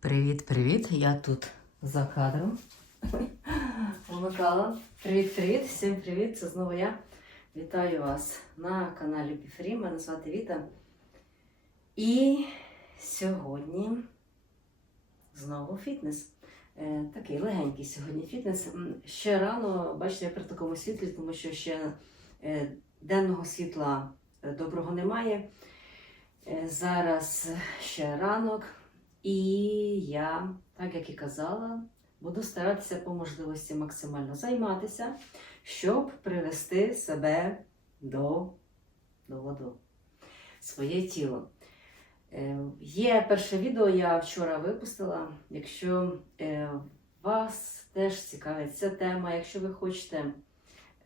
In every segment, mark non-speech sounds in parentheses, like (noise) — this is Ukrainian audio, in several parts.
Привіт-привіт! Я тут за кадром. (laughs) Вмикала. Привіт-привіт! Всім привіт! Це знову я. Вітаю вас на каналі Піфрі. Мене звати Віта. І сьогодні знову фітнес. Е, Такий легенький сьогодні фітнес. Ще рано, бачите, я при такому світлі, тому що ще е, денного світла е, доброго немає. Зараз ще ранок. І я, так як і казала, буду старатися по можливості максимально займатися, щоб привести себе до, до воду, своє тіло. Е, Є перше відео, я вчора випустила. Якщо е, вас теж цікавить ця тема, якщо ви хочете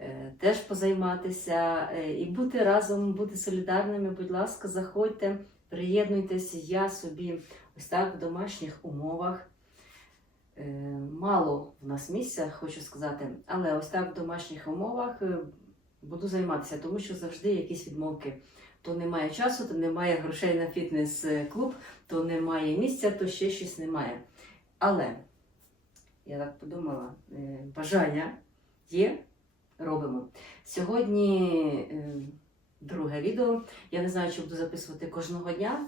е, теж позайматися і бути разом, бути солідарними, будь ласка, заходьте, приєднуйтесь, я собі ось так в домашніх умовах. Е, Мало в нас місця, хочу сказати, але ось так в домашніх умовах е, буду займатися, тому що завжди якісь відмовки. То немає часу, то немає грошей на фітнес-клуб, то немає місця, то ще щось немає. Але я так подумала, е, бажання є, робимо. Сьогодні друге відео. Я не знаю, чи буду записувати кожного дня,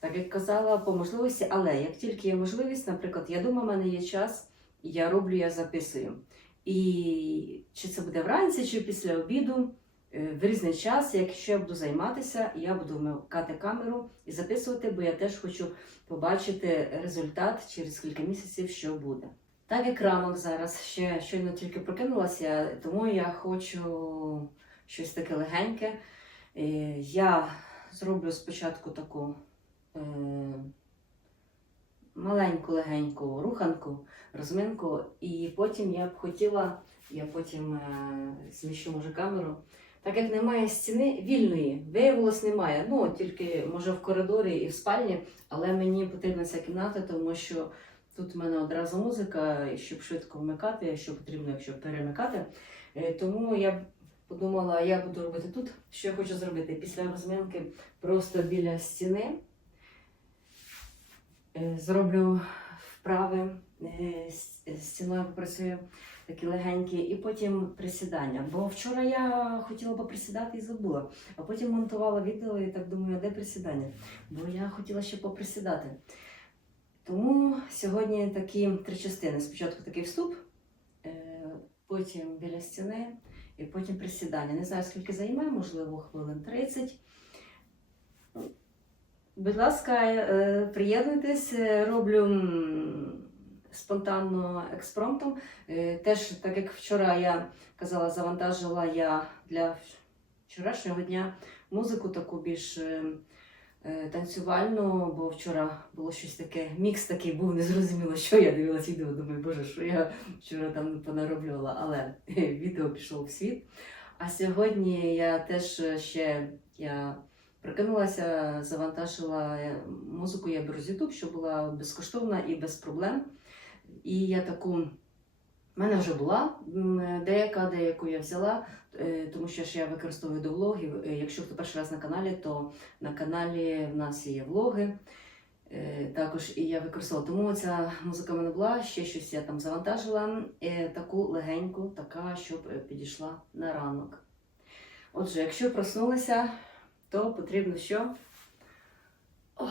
так як казала, по можливості, але як тільки є можливість, наприклад, я думаю, в мене є час, я роблю, я записую. І чи це буде вранці, чи після обіду, е, в різний час, якщо я буду займатися, я буду вмикати камеру і записувати, бо я теж хочу побачити результат через кілька місяців, що буде. Так як ранок зараз ще щойно тільки прокинулася, тому я хочу щось таке легеньке. Е, Я зроблю спочатку таку е, маленьку легеньку руханку, розминку, і потім я б хотіла, я потім е, зміщу може камеру. Так як немає стіни вільної, виявилось, немає. Ну, тільки може в коридорі і в спальні, але мені потрібна ця кімната, тому що тут в мене одразу музика, щоб швидко вмикати, що потрібно, якщо перемикати. Тому я подумала, я буду робити тут. Що я хочу зробити? Після розминки просто біля стіни е, зроблю вправи, е, з стіною попрацюю такі легенькі, і потім присідання. Бо вчора я хотіла поприсідати і забула, а потім монтувала відео і так думаю, де присідання? Бо я хотіла ще поприсідати. Тому сьогодні такі три частини. Спочатку такий вступ, е, потім біля стіни і потім присідання. Не знаю, скільки займе, можливо, хвилин 30. Будь ласка, е, приєднуйтесь, е, роблю спонтанно експромтом. Е, Теж, так як вчора я казала, завантажила я для вчорашнього дня музику таку більш е, е, танцювальну, бо вчора було щось таке, мікс такий був, незрозуміло, що я дивилась відео, думаю, боже, що я вчора там понароблювала, але (laughs) відео пішло в світ. А сьогодні я теж е, ще я прикинулася, завантажила е, музику, я беру з YouTube, що була безкоштовна і без проблем. І я таку. В мене вже була деяка, деяку я взяла, е, тому що ж я використовую до влогів. Е, Якщо хто перший раз на каналі, то на каналі в нас є влоги. Е, Також і я використовувала. Тому ця музика в мене була, ще щось я там завантажила. Таку легеньку, така, щоб підійшла на ранок. Отже, якщо проснулися, то потрібно що? О,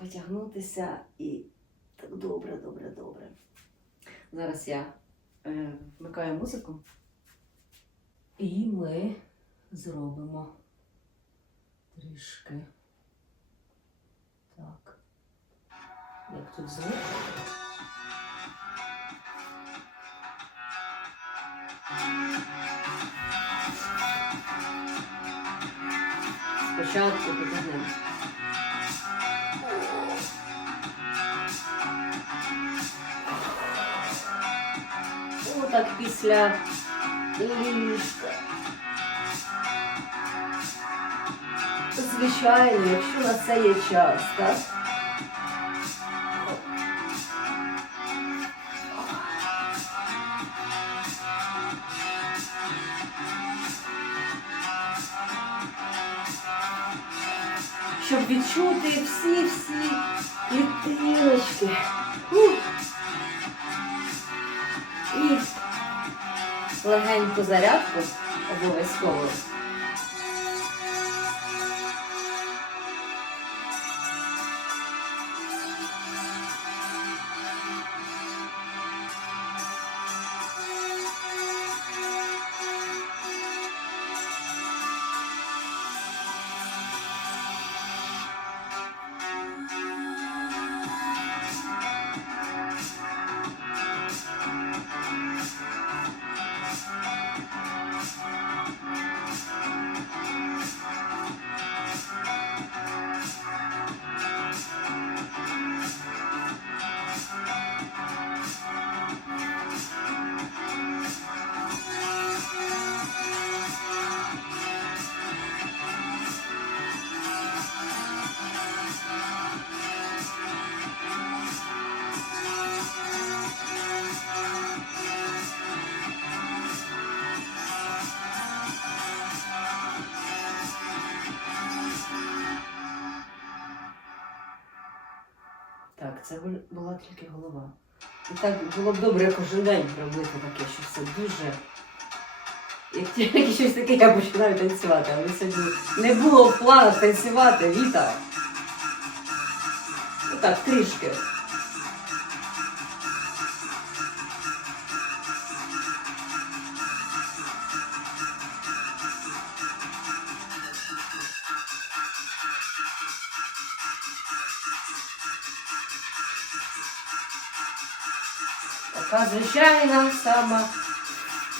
потягнутися і так добре, добре, добре. Зараз я вмикаю музику. І ми зробимо трішки. Так. Як тут звук? Спочатку потягнемо. після ліжка. Звичайно, якщо на це є час, так? Щоб відчути всі-всі клітиночки Легеньку зарядку обов'язково. Це була тільки голова. І так було б добре кожен день робити таке, що все дуже. (laughs) Як щось таке я починаю танцювати, але сьогодні не було в планах танцювати, Віта. Ну так, трішки. Звичайна сама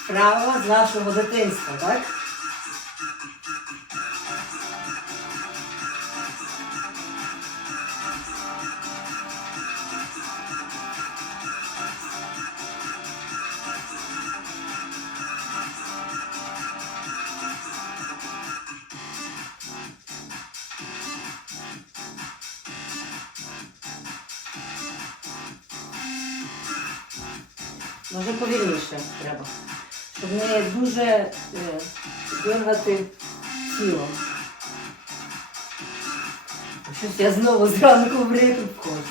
справа з нашого дитинства, так? Може повільніше треба. Щоб не дуже е, дергати тілом. Щось я знову зранку в ритм входжу.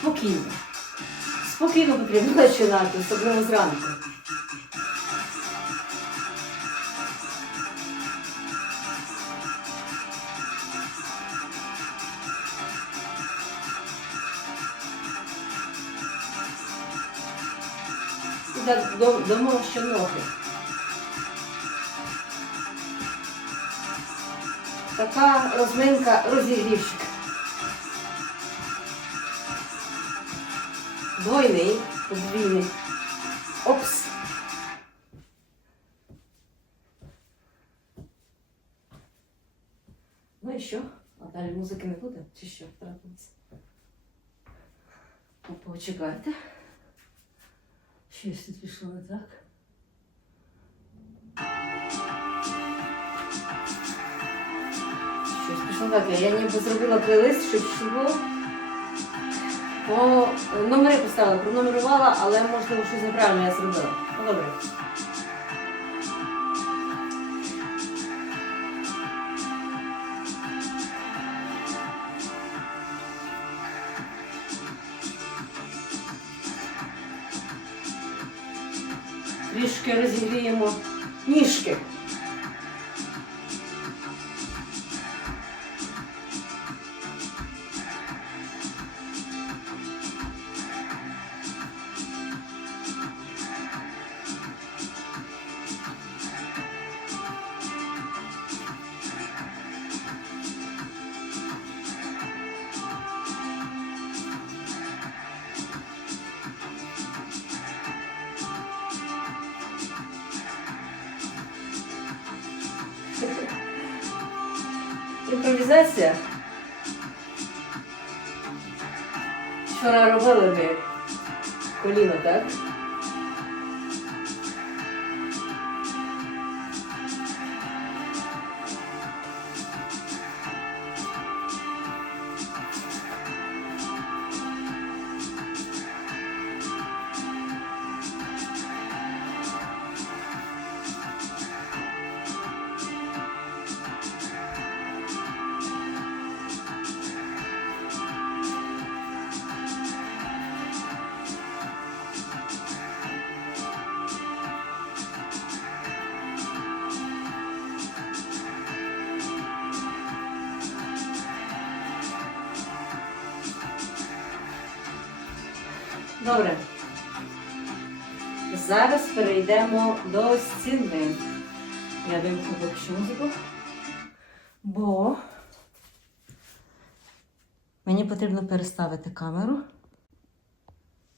Спокійно. Спокійно потрібно починати, особливо зранку. До- дамо ще ноги. Така розминка розігрівчик. Двойний, подвійний. Опс. Ну і що? А далі музики не буде? Чи що трапилось? Почекайте. Щось тут пішло не так. Щось пішло так. Я ніби зробила плейлист, щоб йшло. По номери поставила, пронумерувала, але можливо щось неправильно я зробила. Ну добре. Трішки розігріємо ніжки. Коліно, Бо мені потрібно переставити камеру.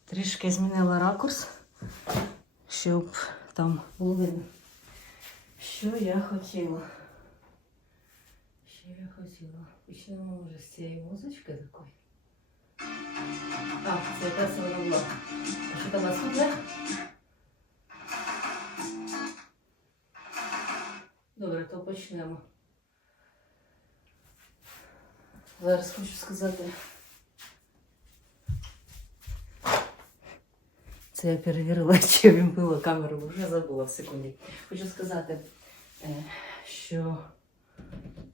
Трішки змінила ракурс, щоб там було видно, що я хотіла. Що я хотіла. Почнемо може з цієї музички такої. А, це якраз вона була. А що там наступне? Добре, то почнемо. Зараз хочу сказати. Це я перевірила, (laughs) чи вімкнула камеру, бо вже забула в секунді. Хочу сказати, е, що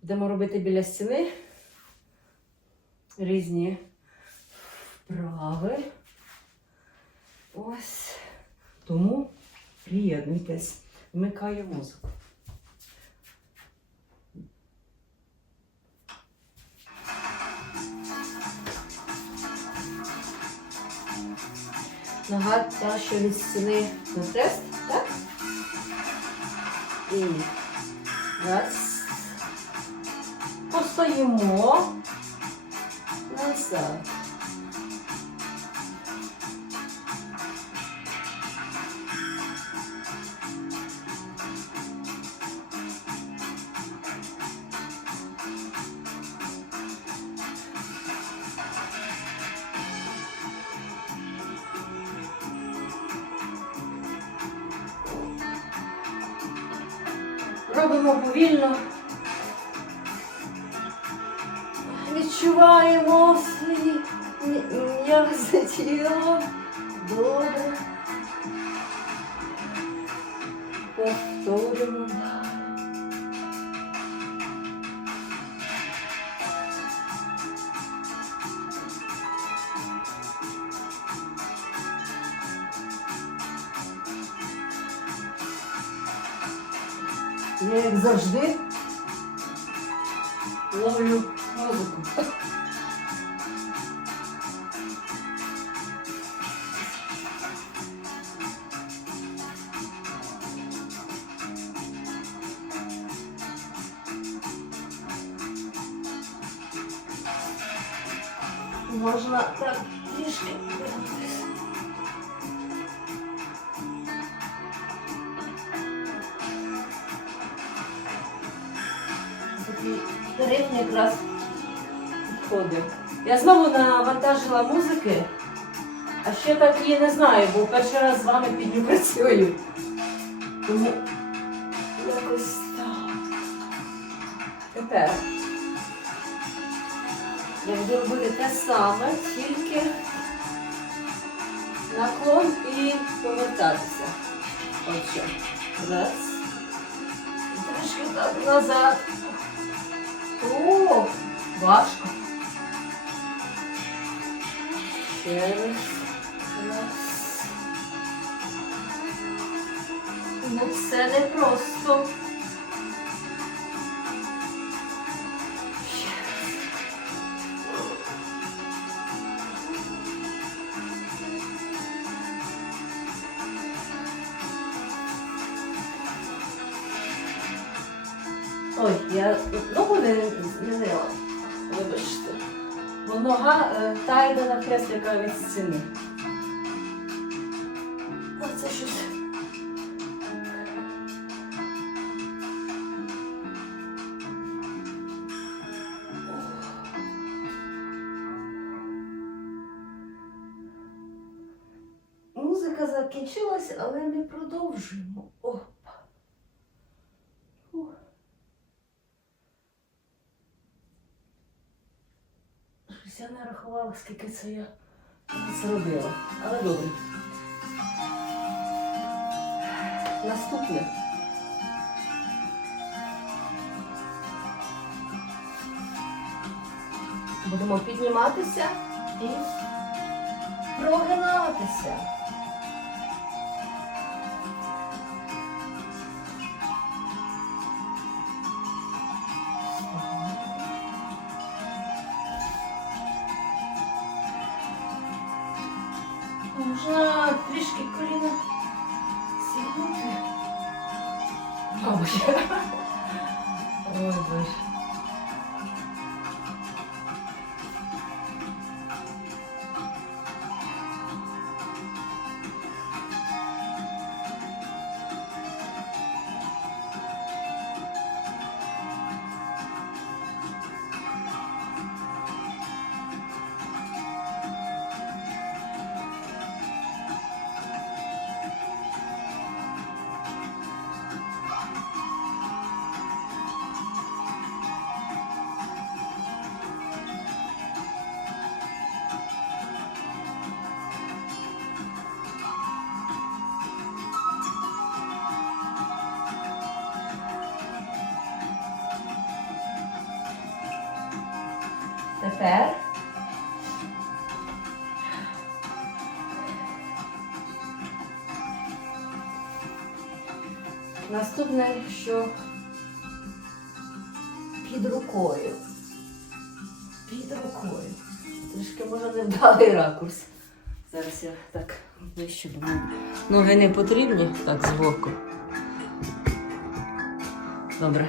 будемо робити біля стіни різні вправи. Ось. Тому приєднуйтесь. Вмикаю музику. Нога та, що від стіни на хрест, так? І раз. Постоїмо. Назад. Відчуваємо свої м'язи тіло. Добре. Повторимо. Я, як завжди, ритм якраз підходить. Я знову навантажила музики, а ще так її не знаю, бо перший раз з вами під ню працюю. Тому якось так. Тепер я буду робити те саме, тільки наклон і повертатися. Отже, раз. Трішки так назад. О, важко. Ще раз. Раз. Ну, не Ой, я ногу не змінила. Вибачте. Бо нога е, та на яка від стіни. Я не рахувала, скільки це я зробила. Але добре. Наступне. Будемо підніматися і прогинатися. Наступне, що під рукою. Під рукою. Трішки може не вдалий ракурс. Зараз я так вище думаю. Ноги не потрібні, так збоку. Добре.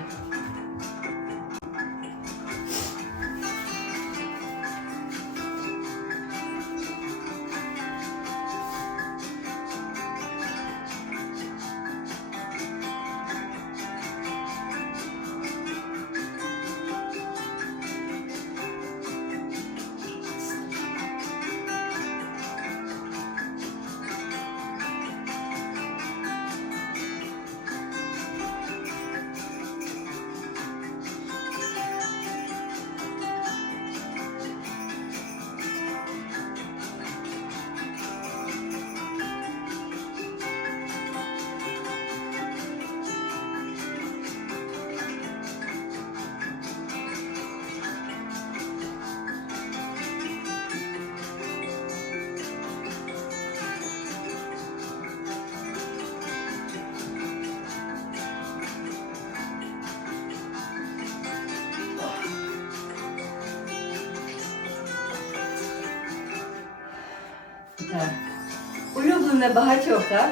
Улюблене багатьох, так?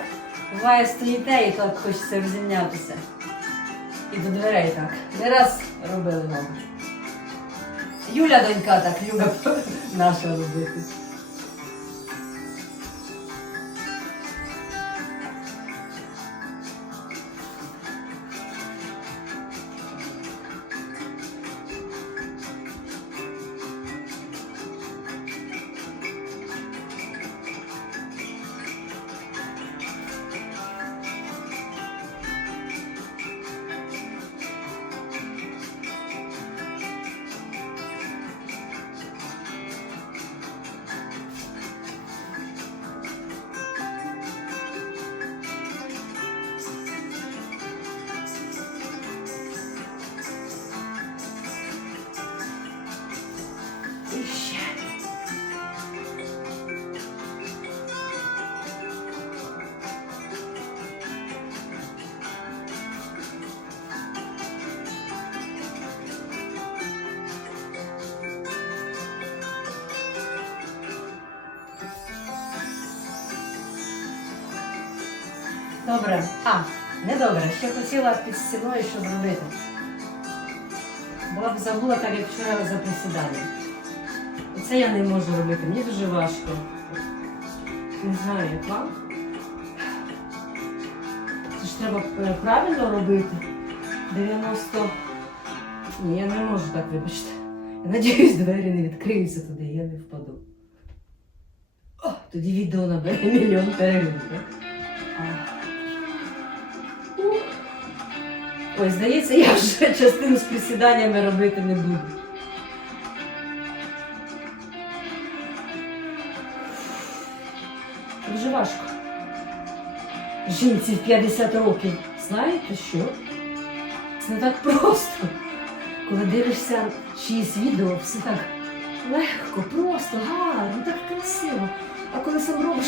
Буває, стоїте і так хочеться розімнятися. І до дверей так. Не раз робили мабуть. Юля донька так любить (laughs) наша робити. Добре. А, не добре. Ще хотіла під стіною, що зробити. Була б забула, так як вчора за присіданням. І це я не можу робити, мені дуже важко. Не знаю, як вам. Це ж треба е, правильно робити. 90. Ні, я не можу так, вибачте. Я надіюсь, двері не відкриються туди, я не впаду. О, тоді відео набере мільйон переглядів. Ой, здається, я вже (laughs) частину з присіданнями робити не буду. Дуже важко. Жінці в 50 років. Знаєте що? Це не так просто. Коли дивишся чиїсь відео, все так легко, просто, гарно, так красиво. А коли сам робиш,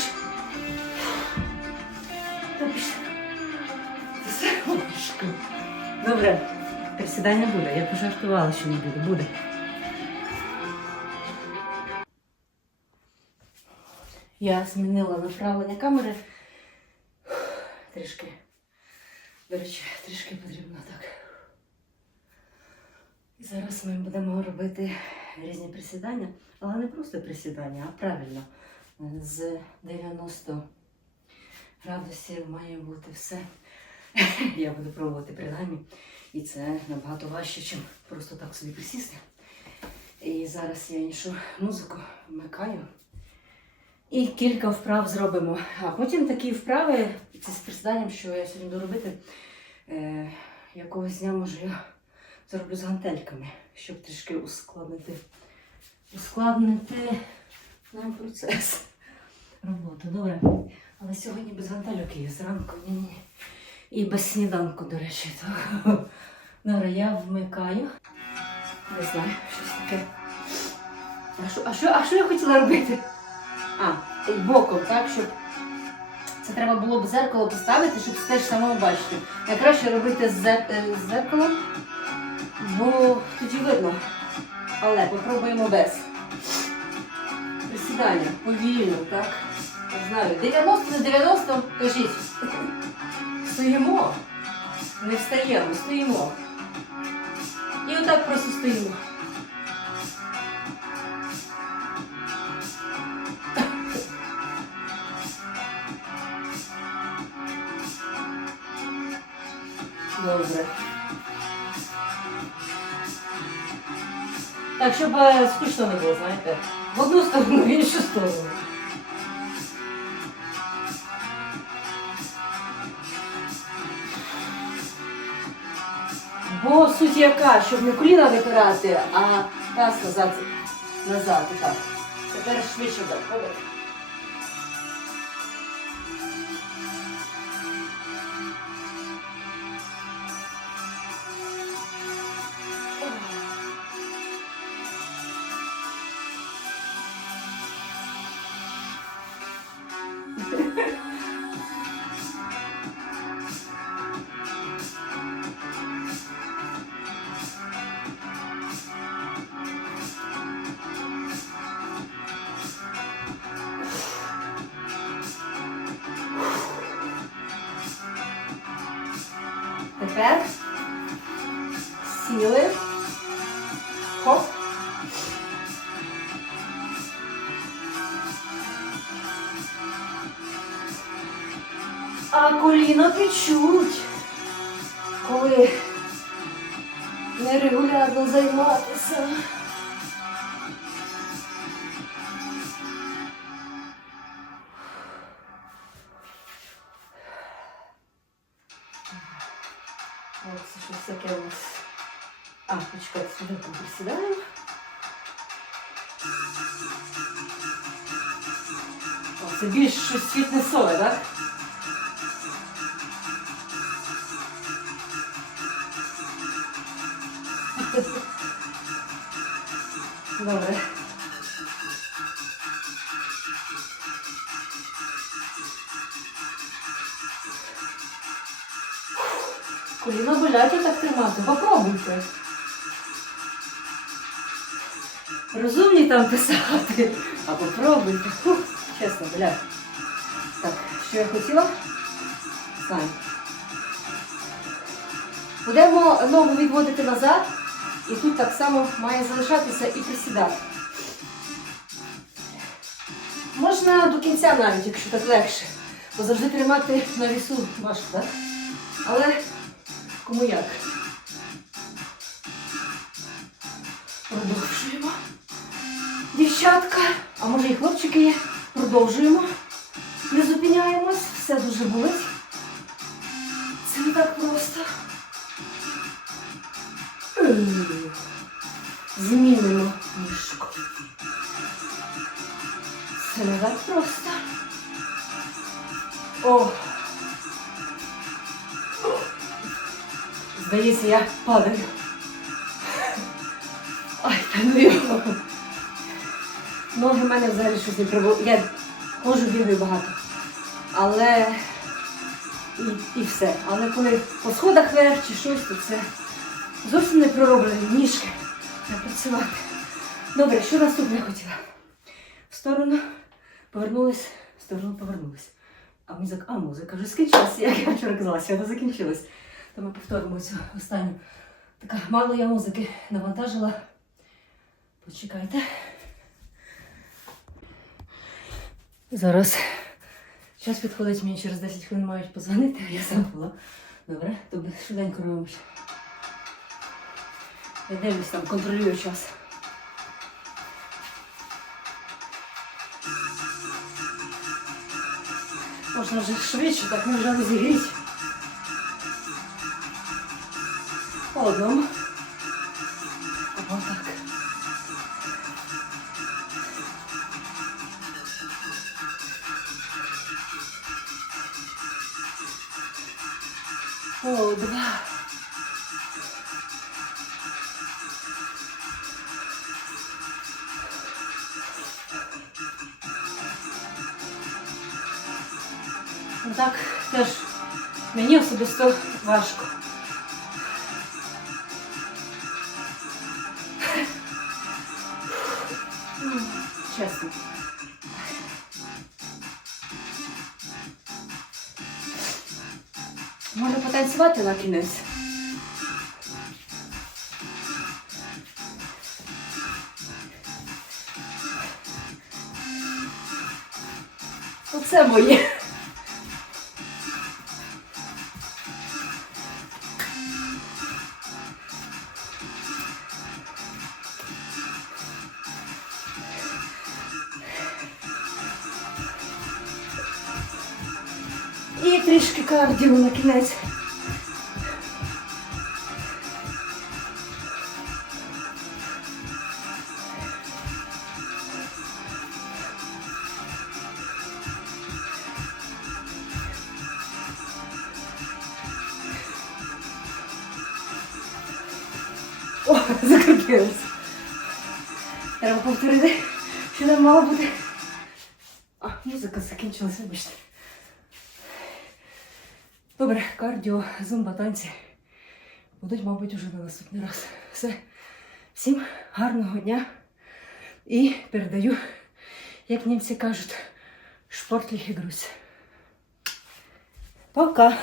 Добре, присідання буде. Я пожартувала, що не буде. Буде. Я змінила направлення камери. Трішки, до речі, трішки потрібно так. І зараз ми будемо робити різні присідання, але не просто присідання, а правильно. З 90 градусів має бути все. (laughs) Я буду пробувати принаймні. І це набагато важче, ніж просто так собі присісти. І зараз я іншу музику вмикаю. І кілька вправ зробимо. А потім такі вправи, це з присіданням, що я сьогодні буду робити. Е, якогось дня, може, я зроблю з гантельками, щоб трішки ускладнити, ускладнити нам процес роботи. Добре. Але сьогодні без гантельок є зранку. Ні, ні. І без сніданку, до речі. То... (laughs) Добре, я вмикаю. Не знаю, щось таке. А що, а що, а що я хотіла робити? А, боком, так, щоб це треба було б зеркало поставити, щоб теж самому бачити. Найкраще робити з, зер- е, з зеркалом, бо тоді видно. Але попробуємо без. Присідання, повільно, так? Знаю, 90 на 90, кажіть. Стоїмо. Не встаємо, стоїмо. І отак просто стоїмо. Добре. Так, щоб е, скучно не було, знаєте. В одну сторону, в іншу сторону. Бо суть яка, щоб не коліна випирати, а таз назад, назад, так. Тепер швидше Тепер сіли. Хоп. А коліна печуть, коли нерегулярно займатися. Це більш щось фітнесове, так? Добре. Коліна болять так тримати. Попробуйте. Розумні там писати. А попробуйте. Чесно, блядь. Так, що я хотіла? Сань. Будемо ногу відводити назад. І тут так само має залишатися і присідати. Можна до кінця навіть, якщо так легше. Бо завжди тримати на вісу важко, так? Але кому як. Продовжуємо. Дівчатка, а може і хлопчики є. Продовжуємо. Не зупиняємось, все дуже болить. Це не так просто. Ем, Змінимо ніжку. Це не так просто. О! Здається, я падаю. Ай, та ну його. Ноги в мене взагалі щось не прибули. Я ходжу, бігаю багато. Але і, і все. Але коли по сходах вверх чи щось, то це зовсім не пророблені ніжки. Треба працювати. Добре, що наступне хотіла? В сторону, Повернулись, в сторону повернулись. А музика, а музика вже скінчилася, як я вчора казала, вона закінчилась. То ми повторимо цю останню. Така мало я музики навантажила. Почекайте. Зараз час підходить, мені через 10 хвилин мають позвонити, а я забула. Добре, тобто швиденько робимо. Я дивлюсь там, контролюю час. Можна вже швидше, так ми вже розігріть. По одному. Або так. Так теж мені особисто важко. Ну, Чесно. Може потанцювати на кінець. Оце моє. І трішки кардіо на кінець. Кардіо, зумба, танці. Будуть, мабуть, уже на наступний раз. Все. Всім гарного дня. І передаю, як німці кажуть, шпортліх і грусь. Пока!